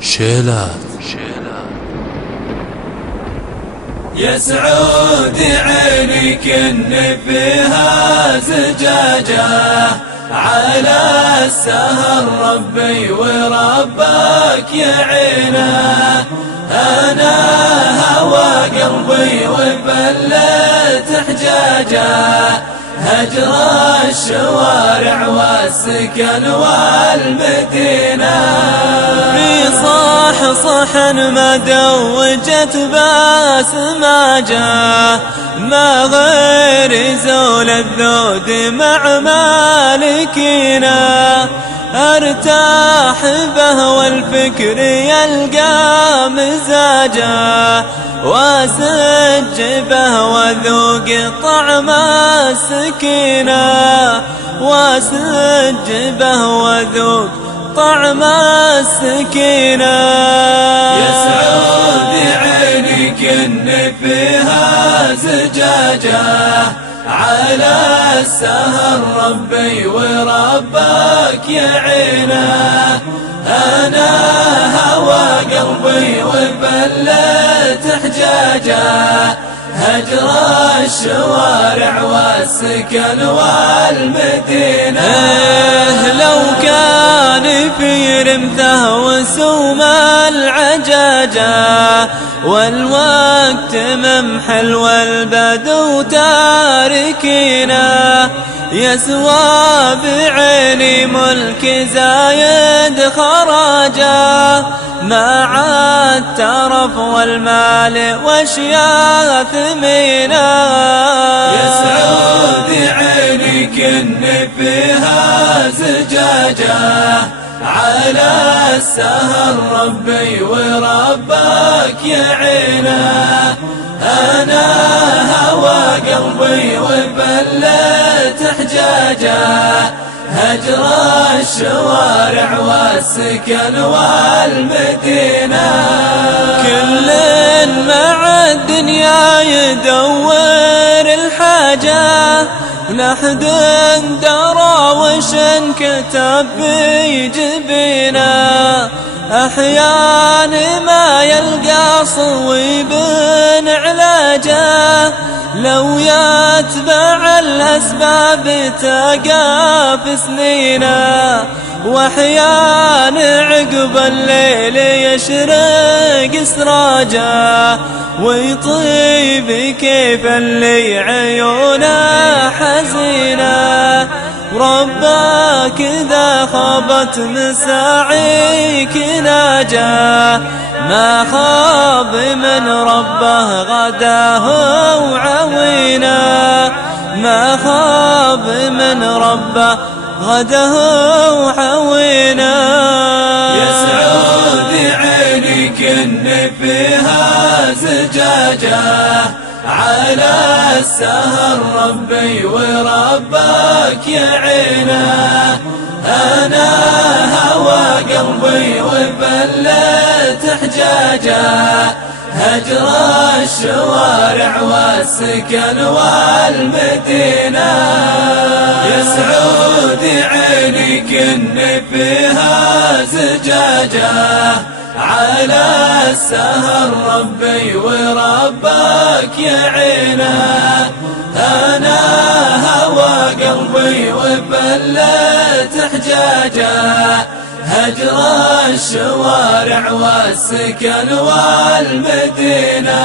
شيلات. يا سعود عينك ان فيها زجاجة على السهر ربي وربك يعينه. انا هوى قلبي وبلت حجاجه هجر الشوارع والسكن والمدينة. في صح ما دوجت باسماجه ما غير زول الذود مع مالكينا. ارتاح به والفكر يلقى مزاجه واسج به وذوق طعم السكينة. واسج به وذوق طعم السكينة. يا سعود عينك ان فيها زجاجة على السهر ربي وربك يعينه. انا هوى قلبي وبلت حجاجه هجر الشوارع والسكن والمدينة. لو كان في رمثه وسوم العجاجة والوقت ممحل والبدو تاركينا. يسوى بعيني ملك زايد خراجه ما عاد ترف والمال واشياء ثمينة. يا سعود عينك ان فيها زجاجة على السهر ربي وربك يعينه. انا هوى قلبي وبلت حجاجه هجر الشوارع والسكن والمدينة. كل مع الدنيا يدور الحاجة لحد درى وش انكتب في جبينه. أحيان ما يلقى صويب علاجه لو يتبع الأسباب تلقى في سنينه. وأحيان عقب الليل يشرق سراجه ويطيب كيف اللي عيونه حزينه. ربك إذا خابت مساعيك ناجاه ما خاب من ربه غداه وعوينه. ما خاب من ربه غداه وعوينه. يا سعود عينك ان فيها زجاجه على السهر ربي وربك يعينه. انا هوى قلبي وبلت حجاجه هجر الشوارع والسكن والمدينة. يا سعود عينك ان فيها زجاجة على السهر ربي وربك يعينه. انا هوى قلبي وبلت حجاجه هجر الشوارع والسكن والمدينة.